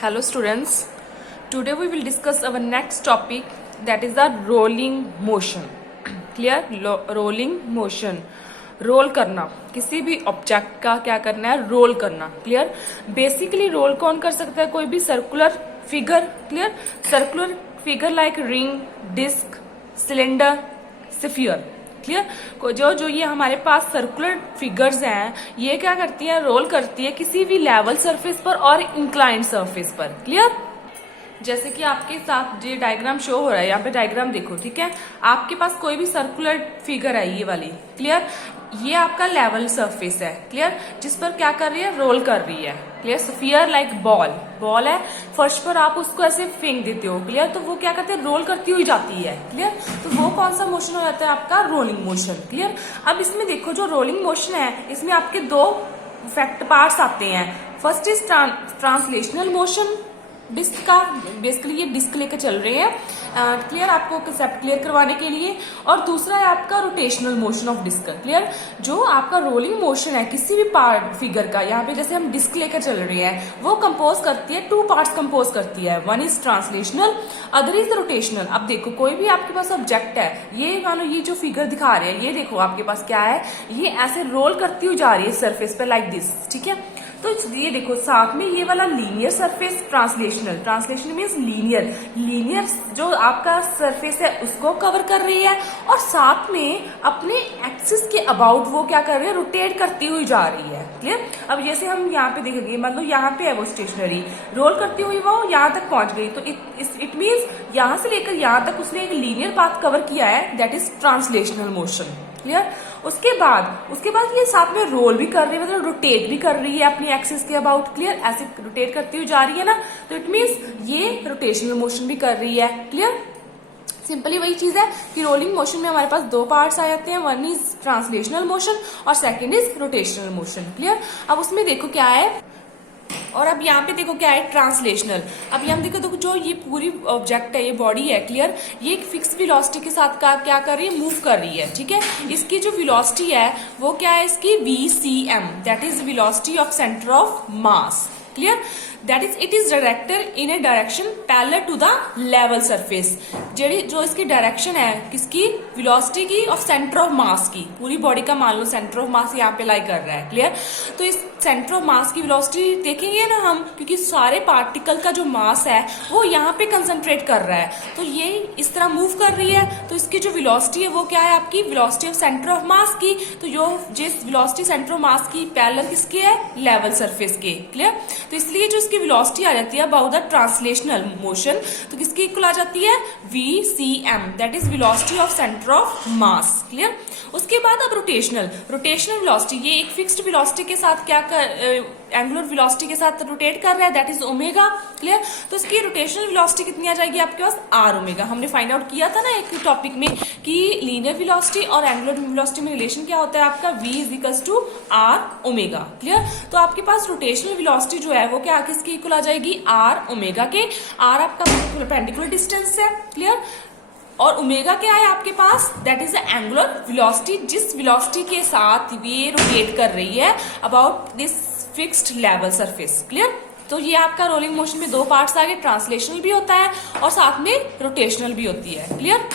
Hello students, today we will discuss our next topic, that is the rolling motion. Clear? Rolling motion. Roll करना, किसी भी object का क्या करना है, रोल करना. क्लियर? बेसिकली रोल कौन कर सकता है? कोई भी circular figure. Clear? Circular figure like ring, disc, cylinder, sphere. Clear? जो ये हमारे पास सर्कुलर फिगर्स हैं, ये क्या करती है? रोल करती है किसी भी लेवल सरफेस पर और इंक्लाइंड सरफेस पर. क्लियर? जैसे कि आपके साथ ये डायग्राम शो हो रहा है, यहाँ पे डायग्राम देखो. ठीक है, आपके पास कोई भी सर्कुलर फिगर है, ये वाली. क्लियर? ये आपका लेवल सरफेस है. क्लियर? जिस पर क्या कर रही है? रोल कर रही है. क्लियर? स्फीयर लाइक बॉल है, फर्श पर आप उसको ऐसे फेंक देते हो. क्लियर? तो वो क्या करते हैं? रोल करती हुई जाती है. क्लियर? तो वो कौन सा मोशन हो जाता है? आपका रोलिंग मोशन. क्लियर? अब इसमें देखो, जो रोलिंग मोशन है, इसमें आपके दो फैक्ट पार्ट्स आते हैं. First is translational motion. Disc का बेसिकली ये डिस्क लेकर चल रहे हैं. क्लियर? आपको कंसेप्ट क्लियर करवाने के लिए. और दूसरा है आपका rotational motion of disc. Clear? जो आपका रोलिंग मोशन है किसी भी पार्ट फिगर का, यहाँ पे जैसे हम डिस्क लेकर चल रहे हैं, वो कंपोज करती है, टू पार्ट्स कंपोज करती है. One is translational, other is rotational. अब देखो, कोई भी आपके पास ऑब्जेक्ट है, ये मानो ये जो फिगर दिखा रहे हैं, ये देखो आपके पास क्या है, ये ऐसे रोल करती हुई जा रही है सरफेस पे लाइक दिस. ठीक है, तो ये देखो साथ में ये वाला linear surface. Translation means linear जो आपका सरफेस है उसको कवर कर रही है, और साथ में अपने एक्सिस के अबाउट वो क्या कर रही है? रोटेट करती हुई जा रही है. क्लियर? अब जैसे हम यहाँ पे देखेंगे, मतलब यहाँ पे है वो स्टेशनरी, रोल करती हुई वो यहाँ तक पहुंच गई, तो इट मीन्स यहाँ से लेकर यहाँ तक उसने एक लीनियर पाथ कवर किया है. That is translational motion. Clear? उसके बाद ये साथ में रोल भी कर रही है, मतलब रोटेट भी कर रही है अपनी एक्सिस के अबाउट. क्लियर? ऐसे रोटेट करती हुई जा रही है ना, तो इट मीन्स ये रोटेशनल मोशन भी कर रही है. क्लियर? सिंपली वही चीज है कि रोलिंग मोशन में हमारे पास दो पार्ट्स आ जाते हैं. वन इज ट्रांसलेशनल मोशन और second is rotational motion. Clear? अब उसमें देखो क्या है, और अब यहाँ पे देखो क्या है, ट्रांसलेशनल. अब यहाँ देखो जो ये पूरी ऑब्जेक्ट है, ये बॉडी है. क्लियर? ये एक फिक्स वेलोसिटी के साथ क्या कर रही है? मूव कर रही है. ठीक है, इसकी जो वेलोसिटी है वो क्या है? इसकी VCM, that is velocity of centre of mass. Clear? That is it is directed in a direction parallel to the level surface. जो इसकी डायरेक्शन है किसकी? वेलोसिटी की, ऑफ सेंटर ऑफ मास की. पूरी बॉडी का मान लो सेंटर ऑफ मास यहाँ पे लाई कर रहा है. क्लियर? तो इस सेंटर ऑफ मास की वेलोसिटी देखेंगे ना हम, क्योंकि सारे पार्टिकल का जो मास है वो यहाँ पे कंसंट्रेट कर रहा है, तो ये इस तरह मूव कर रही है. तो इसकी जो वेलोसिटी है वो क्या है? आपकी वेलोसिटी ऑफ सेंटर ऑफ मास की. तो जिस वेलोसिटी सेंटर ऑफ मास की पैरेलल किसकी है? लेवल सरफेस के. क्लियर? तो इसलिए जो इसकी वेलोसिटी आ जाती है अबाउट द ट्रांसलेशनल मोशन, तो किसकी इक्वल आ जाती है? VCM, that is velocity of centre of mass. Clear? उसके बाद अब रोटेशनल वेलोसिटी, ये एक फिक्स्ड वेलोसिटी के साथ क्या एंगुलर वेलोसिटी के साथ रोटेट कर रहा है, दैट इज ओमेगा. क्लियर? तो इसकी रोटेशनल वेलोसिटी कितनी आ जाएगी आपके पास? R omega. हमने फाइंड आउट किया था ना एक टॉपिक में कि लीनियर वेलोसिटी और एंगुलर वेलोसिटी में रिलेशन क्या होता है आपका? V is equals to R omega. Clear? तो आपके पास रोटेशनल वेलोसिटी जो है वो क्या किसकी इक्वल आ जाएगी? R ओमेगा के. R आपका परपेंडिकुलर डिस्टेंस है. क्लियर? और ओमेगा क्या है आपके पास? That is the angular velocity, जिस वेलोसिटी के साथ ये रोटेट कर रही है about this fixed level surface. Clear? तो ये आपका रोलिंग मोशन में दो पार्ट्स आ गए, ट्रांसलेशनल भी होता है और साथ में रोटेशनल भी होती है. क्लियर?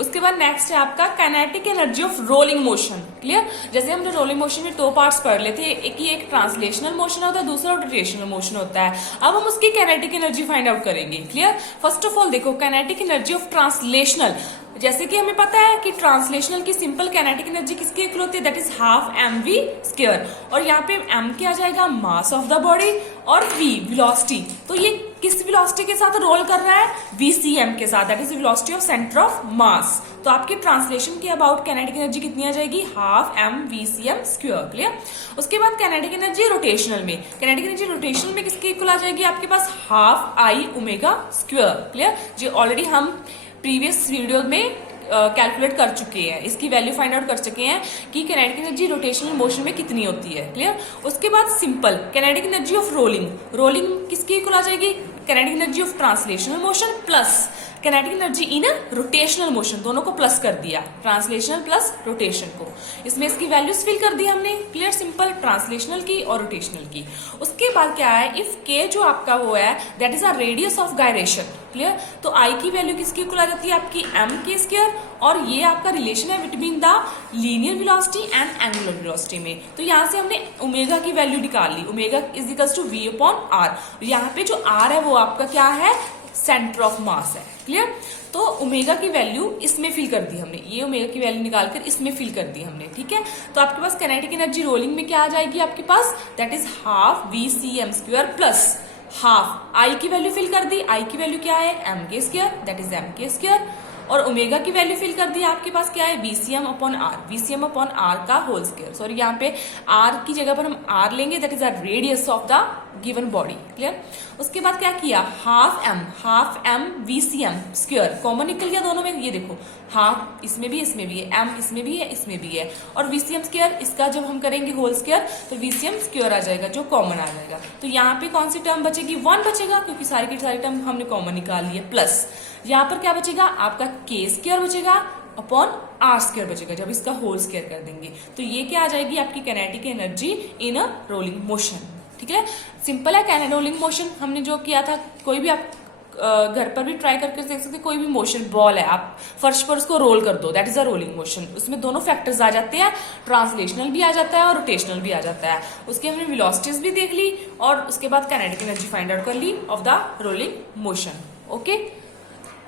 उसके बाद नेक्स्ट है आपका kinetic energy of rolling motion. Clear? जैसे हमने रोलिंग मोशन में दो पार्ट्स पढ़ लेते हैं, एक ट्रांसलेशनल मोशन होता है, दूसरा रोटेशनल मोशन होता है. अब हम उसकी काइनेटिक एनर्जी फाइंड आउट करेंगे. क्लियर? फर्स्ट ऑफ ऑल देखो, काइनेटिक एनर्जी ऑफ ट्रांसलेशनल, जैसे कि हमें पता है कि ट्रांसलेशनल की सिंपल काइनेटिक एनर्जी किसकी इक्वल होती है? That is half mv square. और यहाँ पे m क्या आ जाएगा? मास ऑफ द बॉडी, और v वेलोसिटी. तो ये किस वेलोसिटी के साथ रोल कर रहा है? VCM के साथ, that is velocity of centre of मास. तो आपके ट्रांसलेशन के अबाउट काइनेटिक एनर्जी कितनी आ जाएगी? Half mVCM square. क्लियर? उसके बाद काइनेटिक एनर्जी रोटेशनल में, काइनेटिक एनर्जी रोटेशनल में किसकी इक्वल आ जाएगी आपके पास? Half I omega square. Clear? जो ऑलरेडी हम प्रीवियस वीडियो में कैलकुलेट कर चुके हैं, इसकी वैल्यू फाइंड आउट कर चुके हैं कि काइनेटिक एनर्जी रोटेशनल मोशन में कितनी होती है. क्लियर? उसके बाद simple kinetic energy of rolling किसकी इक्वल आ जाएगी? Kinetic energy of translational motion plus kinetic energy in rotational motion, दोनों को प्लस कर दिया, ट्रांसलेशनल प्लस रोटेशन को। इसमें इसकी वैल्यूज फिल कर दी हमने, क्लियर सिंपल, ट्रांसलेशनल की और रोटेशनल की। उसके बाद क्या है, इफ के जो आपका वो है that is a radius of gyration, clear. तो आई की वैल्यू किसकी इक्वल आ जाती है आपकी एम के स्क्वायर, और ये आपका रिलेशन है between the linear velocity and angular velocity में। तो यहाँ से हमने ओमेगा की वैल्यू निकाल ली, omega is equals to V upon R. यहाँ पे जो आर है वो आपका क्या है, सेंटर ऑफ मास है, क्लियर। तो ओमेगा की वैल्यू इसमें फिल कर दी हमने, ये ओमेगा की वैल्यू निकालकर इसमें फिल कर दी हमने, ठीक है। तो आपके पास काइनेटिक एनर्जी रोलिंग में क्या आ जाएगी आपके पास, that is half V C M square plus half I की वैल्यू फिल कर दी, आई की वैल्यू क्या है M K square, that is M K square, और ओमेगा की वैल्यू फिल कर दी, आपके पास क्या है VCM upon R, VCM upon R का होल स्क्वायर। सॉरी यहाँ पे आर की जगह पर हम आर लेंगे, that is the radius of the given body, clear. उसके बाद क्या किया, half M VCM square common निकल गया दोनों में, ये देखो हाफ इसमें भी है, एम इसमें भी है, इसमें भी है, और वीसीएम स्क्वायर इसका जब हम करेंगे होल स्क्वायर तो वीसीएम स्क्वायर आ जाएगा जो कॉमन आ जाएगा। तो यहाँ पे कौन सी टर्म बचेगी, 1 बचेगा, क्योंकि सारी की सारी टर्म हमने कॉमन निकाल ली है, प्लस यहाँ पर क्या बचेगा आपका के स्क्वायर बचेगा अपॉन आर स्क्वायर बचेगा जब इसका होल स्क्वायर कर देंगे। तो ये क्या आ जाएगी आपकी kinetic energy in a rolling motion, ठीक है। सिंपल है रोलिंग मोशन, हमने जो किया था, कोई भी आप घर पर भी ट्राई करके देख सकते, कोई भी मोशन, बॉल है, आप फर्श पर उसको रोल कर दो, that is a rolling motion. उसमें दोनों फैक्टर्स आ जाते हैं, ट्रांसलेशनल भी आ जाता है और रोटेशनल भी आ जाता है। उसके हमने वेलोसिटीज भी देख ली और उसके बाद काइनेटिक एनर्जी फाइंड आउट कर ली of the rolling motion, okay.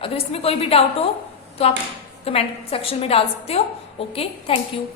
अगर इसमें कोई भी डाउट हो तो आप कमेंट सेक्शन में डाल सकते हो, ओके, थैंक यू।